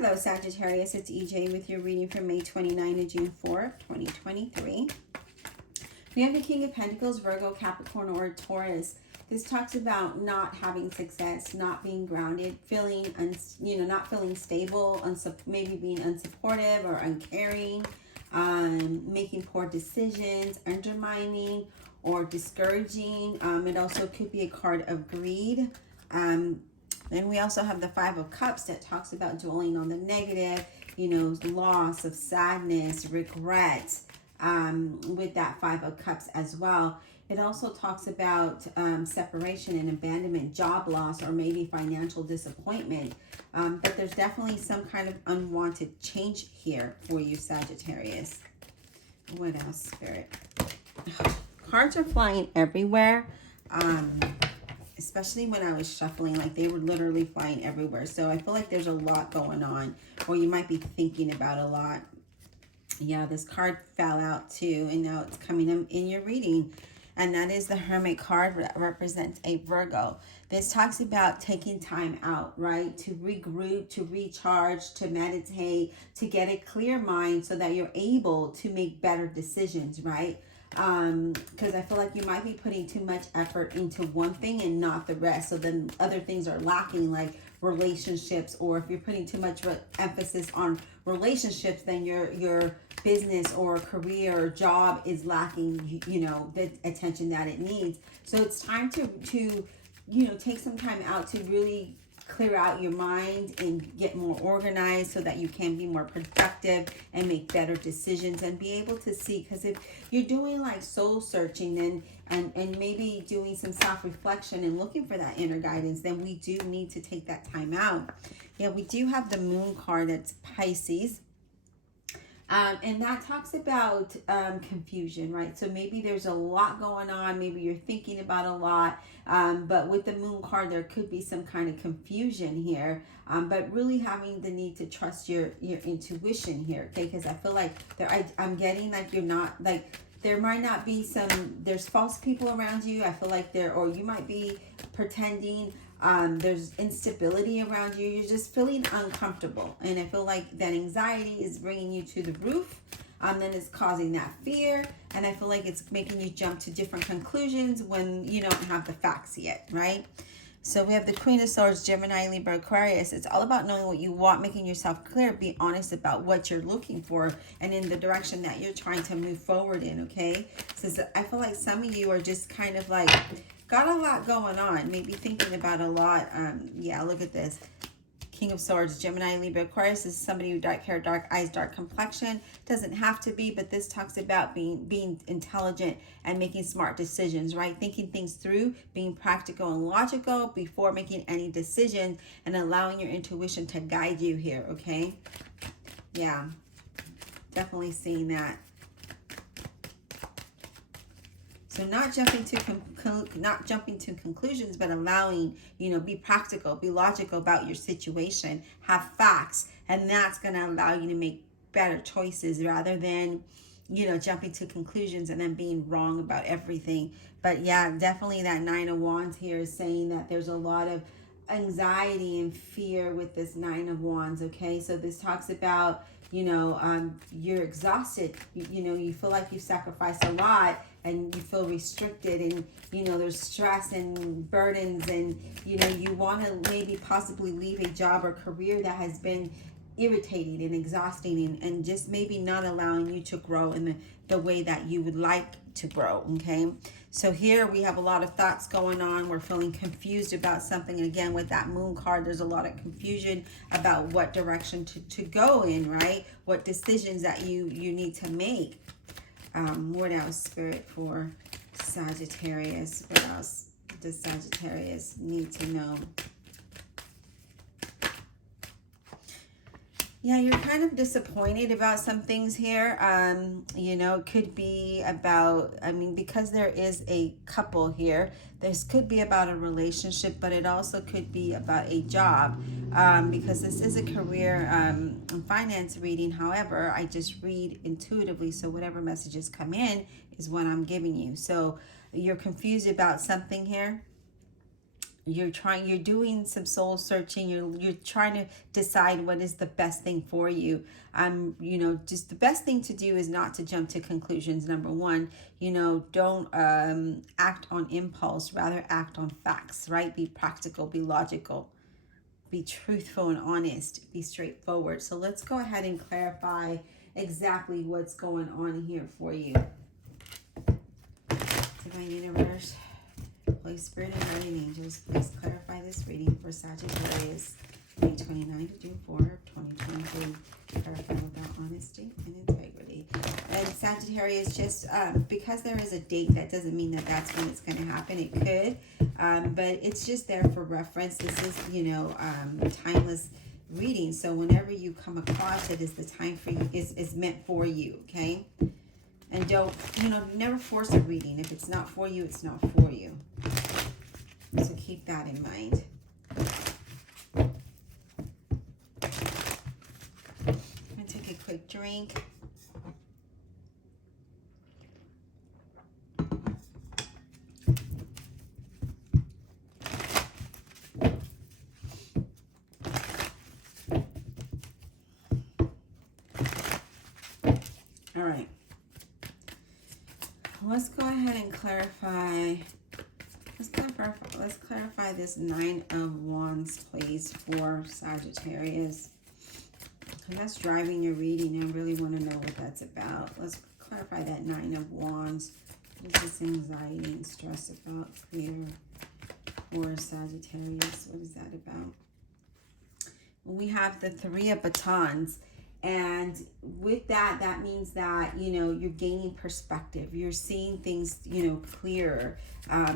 Hello, Sagittarius. It's EJ with your reading from May 29 to June 4, 2023. We have the King of Pentacles, Virgo, Capricorn, or Taurus. This talks about not having success, not being grounded, feeling, not feeling stable, maybe being unsupportive or uncaring, making poor decisions, undermining or discouraging. It also could be a card of greed. Then we also have the Five of Cups that talks about dwelling on the negative, loss of sadness, regret, with that Five of Cups as well. It also talks about separation and abandonment, job loss, or maybe financial disappointment. But there's definitely some kind of unwanted change here for you, Sagittarius. What else, Spirit? Cards are flying everywhere. Especially when I was shuffling, like they were literally flying everywhere. So I feel like there's a lot going on, or you might be thinking about a lot. Yeah, this card fell out too, and now it's coming in your reading. And that is the Hermit card that represents a Virgo. This talks about taking time out, right? To regroup, to recharge, to meditate, to get a clear mind so that you're able to make better decisions, right? Because I feel like you might be putting too much effort into one thing and not the rest. So then other things are lacking, like relationships, or if you're putting too much emphasis on relationships, then your business or career or job is lacking, the attention that it needs. So it's time to take some time out to really clear out your mind and get more organized so that you can be more productive and make better decisions and be able to see. Because if you're doing like soul searching and maybe doing some self-reflection and looking for that inner guidance, then we do need to take that time out. Yeah, we do have the Moon card, that's Pisces. And that talks about confusion, right? So maybe there's a lot going on. Maybe you're thinking about a lot. But with the Moon card, there could be some kind of confusion here. But really having the need to trust your intuition here, okay? Because I feel like I'm getting like you're not, like there might not be there's false people around you. I feel like or you might be pretending. There's instability around you. You're just feeling uncomfortable. And I feel like that anxiety is bringing you to the roof. Then it's causing that fear. And I feel like it's making you jump to different conclusions when you don't have the facts yet, right? So we have the Queen of Swords, Gemini, Libra, Aquarius. It's all about knowing what you want, making yourself clear, be honest about what you're looking for and in the direction that you're trying to move forward in, okay? So I feel like some of you are just kind of like, got a lot going on, maybe thinking about a lot. Yeah, look at this. King of Swords, Gemini, Libra, Aquarius. This is somebody with dark hair, dark eyes, dark complexion. Doesn't have to be, but this talks about being intelligent and making smart decisions, right? Thinking things through, being practical and logical before making any decisions, and allowing your intuition to guide you here, okay? Yeah, definitely seeing that. So not jumping to conclusions, but allowing, be practical, be logical about your situation, have facts, and that's going to allow you to make better choices rather than, jumping to conclusions and then being wrong about everything. But yeah, definitely that Nine of Wands here is saying that there's a lot of anxiety and fear with this Nine of Wands, okay? So this talks about, you're exhausted, you feel like you sacrificed a lot and you feel restricted, and there's stress and burdens, and you want to maybe possibly leave a job or career that has been irritating and exhausting and just maybe not allowing you to grow in the way that you would like to grow, okay? So here we have a lot of thoughts going on. We're feeling confused about something. And again, with that Moon card, there's a lot of confusion about what direction to go in, right? What decisions that you need to make. What else, Spirit, for Sagittarius? What else does Sagittarius need to know? Yeah, you're kind of disappointed about some things here. It could be about, because there is a couple here, this could be about a relationship, but it also could be about a job, because this is a career and finance reading. However, I just read intuitively, so whatever messages come in is what I'm giving you. So you're confused about something here. you're doing some soul searching. You're trying to decide what is the best thing for you. You know, just the best thing to do is not to jump to conclusions. Number one, you know, don't act on impulse, rather act on facts, right? Be practical, be logical, be truthful and honest, be straightforward. So let's go ahead and clarify exactly what's going on here for you. Divine Universe, Holy Spirit and Guardian Angels, please clarify this reading for Sagittarius, May 29 to June 4, 2023. Clarify without honesty and integrity. And Sagittarius, just because there is a date, that doesn't mean that that's when it's going to happen. It could, but it's just there for reference. This is, you know, timeless reading. So whenever you come across it, is the time for you, is meant for you, okay? And don't, you know, never force a reading. If it's not for you, it's not for you. So keep that in mind. I'm going to take a quick drink. All right. Let's go ahead and clarify. Let's clarify this Nine of Wands, please, for Sagittarius. And that's driving your reading. I really want to know what that's about. Let's clarify that Nine of Wands. What is this anxiety and stress about? Clear for Sagittarius. What is that about? Well, we have the Three of Batons. And with that, that means that, you know, you're gaining perspective. You're seeing things, you know, clearer.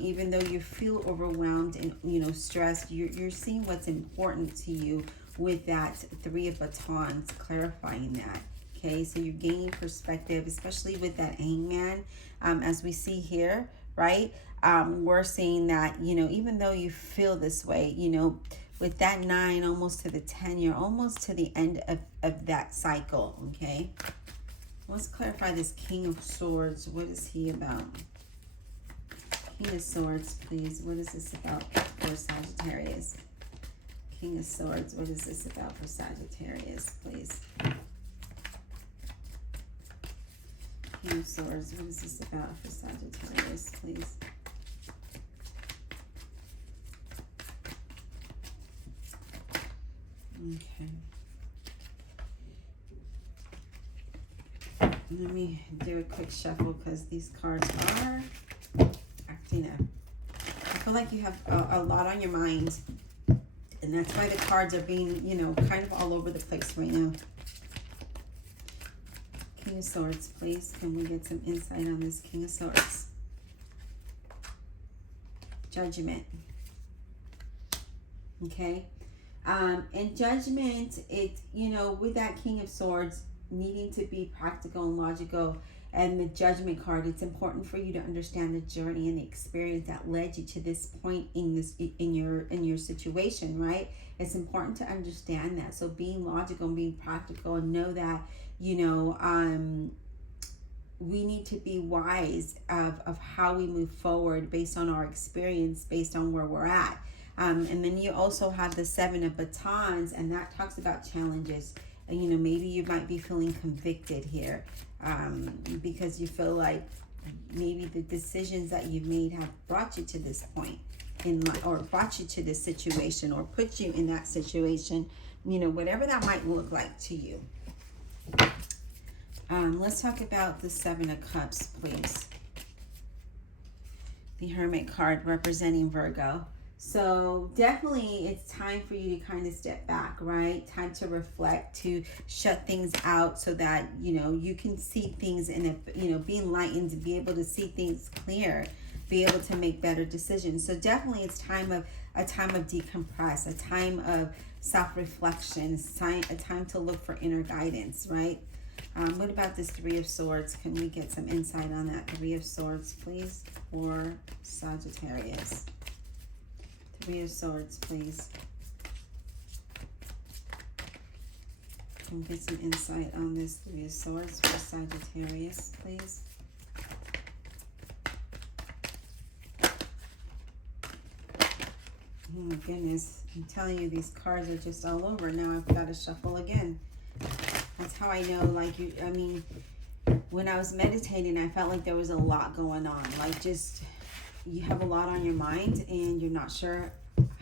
Even though you feel overwhelmed and, you know, stressed, you're seeing what's important to you with that Three of Batons, clarifying that. Okay, so you're gaining perspective, especially with that Hangman, as we see here, right? We're seeing that, you know, even though you feel this way, you know, with that 9 almost to the 10, you're almost to the end of that cycle, okay? Let's clarify this King of Swords. What is he about? King of Swords, please. What is this about for Sagittarius? King of Swords, what is this about for Sagittarius, please? King of Swords, what is this about for Sagittarius, please? Okay. Let me do a quick shuffle because these cards are acting up. I feel like you have a lot on your mind. And that's why the cards are being, you know, kind of all over the place right now. King of Swords, please. Can we get some insight on this King of Swords? Judgment. Okay. And judgment, it, you know, with that King of Swords needing to be practical and logical, and the Judgment card, it's important for you to understand the journey and the experience that led you to this point in this in your situation, right? It's important to understand that. So being logical and being practical, and know that, you know, we need to be wise of how we move forward based on our experience, based on where we're at. And then you also have the Seven of Batons, and that talks about challenges. And, you know, maybe you might be feeling convicted here, because you feel like maybe the decisions that you've made have brought you to this point in life, or brought you to this situation, or put you in that situation, you know, whatever that might look like to you. Let's talk about the Seven of Cups, please. The Hermit card representing Virgo. So definitely it's time for you to kind of step back, right? Time to reflect, to shut things out so that, you know, you can see things in a, you know, be enlightened, to be able to see things clear, be able to make better decisions. So definitely it's a time of decompress, a time of self-reflection, a time to look for inner guidance, right? What about this Three of Swords? Can we get some insight on that Three of Swords, please, for Sagittarius? Three of Swords, please. Can we get some insight on this Three of Swords for Sagittarius, please? Oh my goodness. I'm telling you, these cards are just all over. Now I've got to shuffle again. That's how I know, like, I mean, when I was meditating, I felt like there was a lot going on. Like, just, you have a lot on your mind and you're not sure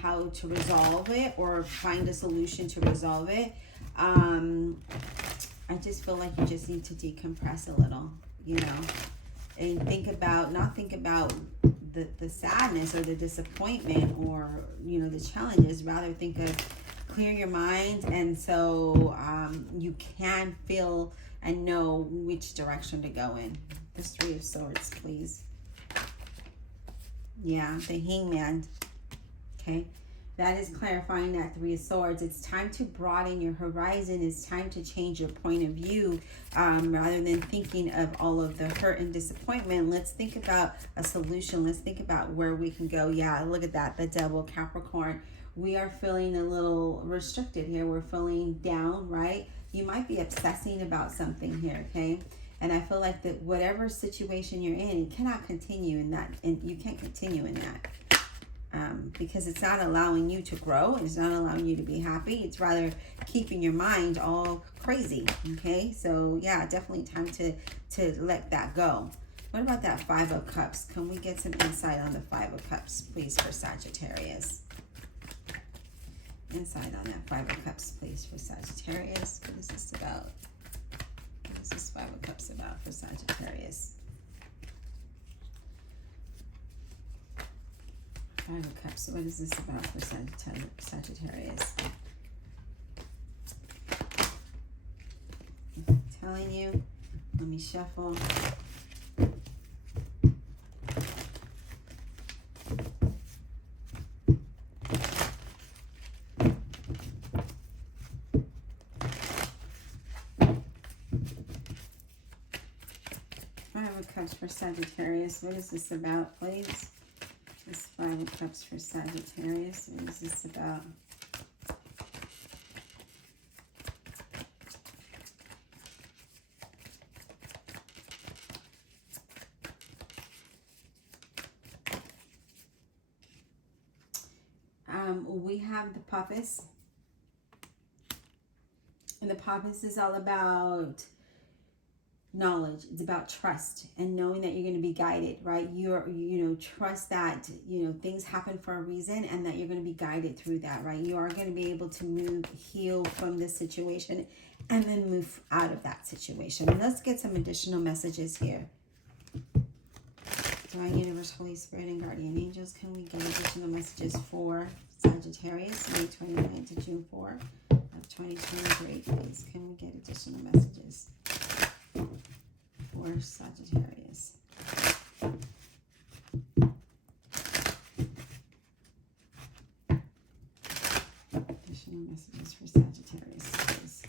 how to resolve it or find a solution to resolve it. I just feel like you just need to decompress a little, you know, and not think about the sadness or the disappointment or, you know, the challenges. Rather think of clear your mind, and so you can feel and know which direction to go in. The Three of Swords, please. Yeah, the Hangman. Okay, that is clarifying that Three of Swords. It's time to broaden your horizon. It's time to change your point of view. Rather than thinking of all of the hurt and disappointment, let's think about a solution. Let's think about where we can go. Yeah, look at that, the Devil, Capricorn. We are feeling a little restricted here. We're feeling down, right? You might be obsessing about something here, okay? And I feel like that whatever situation you're in, you cannot continue in that, and you can't continue in that. Because it's not allowing you to grow. It's not allowing you to be happy. It's rather keeping your mind all crazy, okay? So, yeah, definitely time to let that go. What about that Five of Cups? Can we get some insight on the Five of Cups, please, for Sagittarius? Insight on that Five of Cups, please, for Sagittarius. What is this about? What is this Five of Cups about for Sagittarius? Five of Cups. What is this about for Sagittarius? I'm telling you. Let me shuffle. Five of Cups for Sagittarius. What is this about, please? This Five of Cups for Sagittarius. What is this about? We have the Papas. And the Papas is all about knowledge. It's about trust and knowing that you're going to be guided, right? Trust that, things happen for a reason and that you're going to be guided through that, right? You are going to be able to heal from this situation and then move out of that situation. And let's get some additional messages here. Divine Universe, Holy Spirit, and Guardian Angels, can we get additional messages for Sagittarius, May 29 to June 4 of 2023, please? Can we get additional messages for Sagittarius? Additional messages for Sagittarius, please.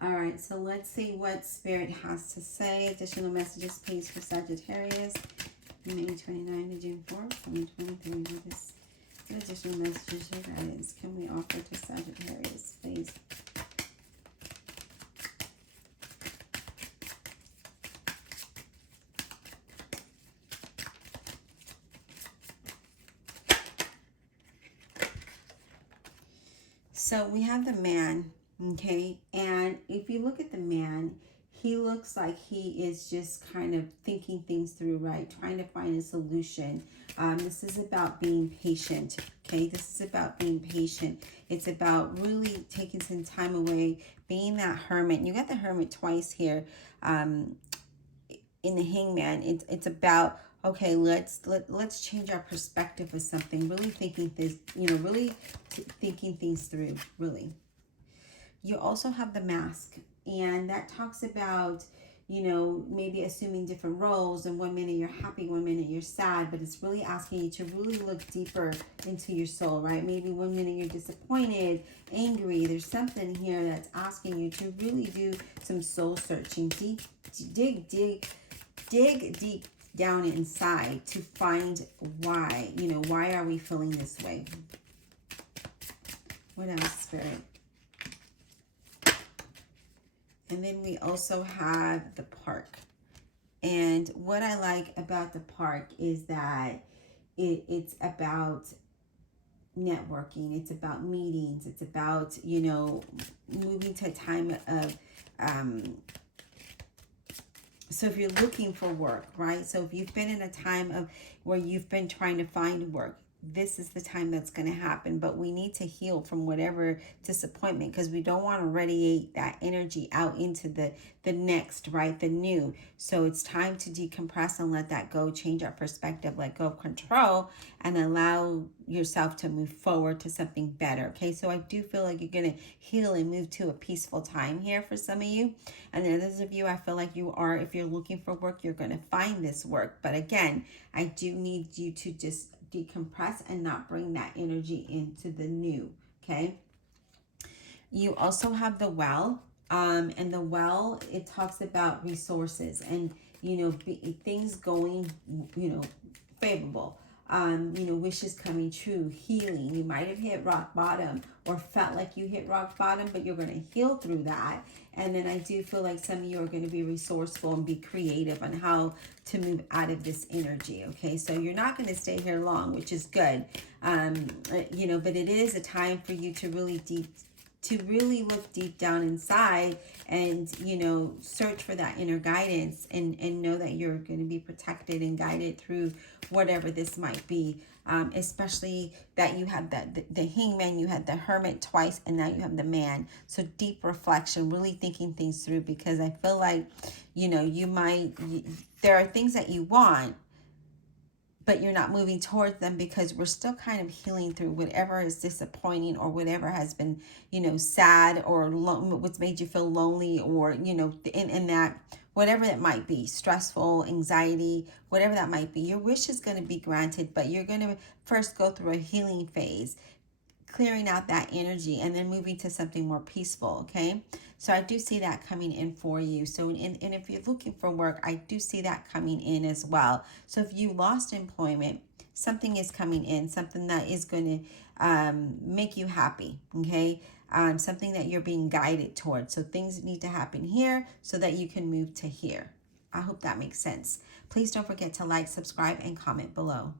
All right, so let's see what Spirit has to say. Additional messages, please, for Sagittarius. May 29 to June 4, 2023. What additional messages or guidance can we offer to Sagittarius, please? So we have the Man, okay? And if you look at the Man, he looks like he is just kind of thinking things through, right? Trying to find a solution. This is about being patient, okay? This is about being patient. It's about really taking some time away, being that hermit. You got the Hermit twice here in the Hangman. It's about, okay, let's change our perspective of something. Really thinking this, really thinking things through, really. You also have the Mask. And that talks about, maybe assuming different roles, and 1 minute you're happy, 1 minute you're sad, but it's really asking you to really look deeper into your soul, right? Maybe 1 minute you're disappointed, angry. There's something here that's asking you to really do some soul searching, dig deep down inside to find why, why are we feeling this way? What else, Spirit? And then we also have the Park. And what I like about the park is that it's about networking. It's about meetings. It's about, you know, moving to a time of, so if you're looking for work, right? So if you've been in a time of where you've been trying to find work, this is the time that's going to happen. But we need to heal from whatever disappointment, because we don't want to radiate that energy out into the next, right? The new. So it's time to decompress and let that go, change our perspective, let go of control, and allow yourself to move forward to something better. Okay, so I do feel like you're going to heal and move to a peaceful time here for some of you. And then others of you, I feel like you are, if you're looking for work, you're going to find this work. But again, I do need you to just decompress and not bring that energy into the new. Okay, you also have the well, and the well, it talks about resources and, you know, things going, you know, favorable. You know, wishes coming true, healing. You might have hit rock bottom or felt like you hit rock bottom, but you're going to heal through that. And then I do feel like some of you are going to be resourceful and be creative on how to move out of this energy. Okay, so you're not going to stay here long, which is good. You know, but it is a time for you to really look deep down inside and, you know, search for that inner guidance, and know that you're going to be protected and guided through whatever this might be. Especially that you have the hangman, you had the hermit twice, and now you have the man. So deep reflection, really thinking things through, because I feel like, you know, there are things that you want, but you're not moving towards them because we're still kind of healing through whatever is disappointing, or whatever has been, you know, sad, or what's made you feel lonely, or, you know, in that, whatever that might be, stressful, anxiety, whatever that might be, your wish is going to be granted, but you're going to first go through a healing phase, clearing out that energy, and then moving to something more peaceful. Okay, so I do see that coming in for you. So and if you're looking for work, I do see that coming in as well. So if you lost employment, something is coming in, something that is going to make you happy. Okay, something that you're being guided towards. So things need to happen here so that you can move to here. I hope that makes sense. Please don't forget to like, subscribe, and comment below.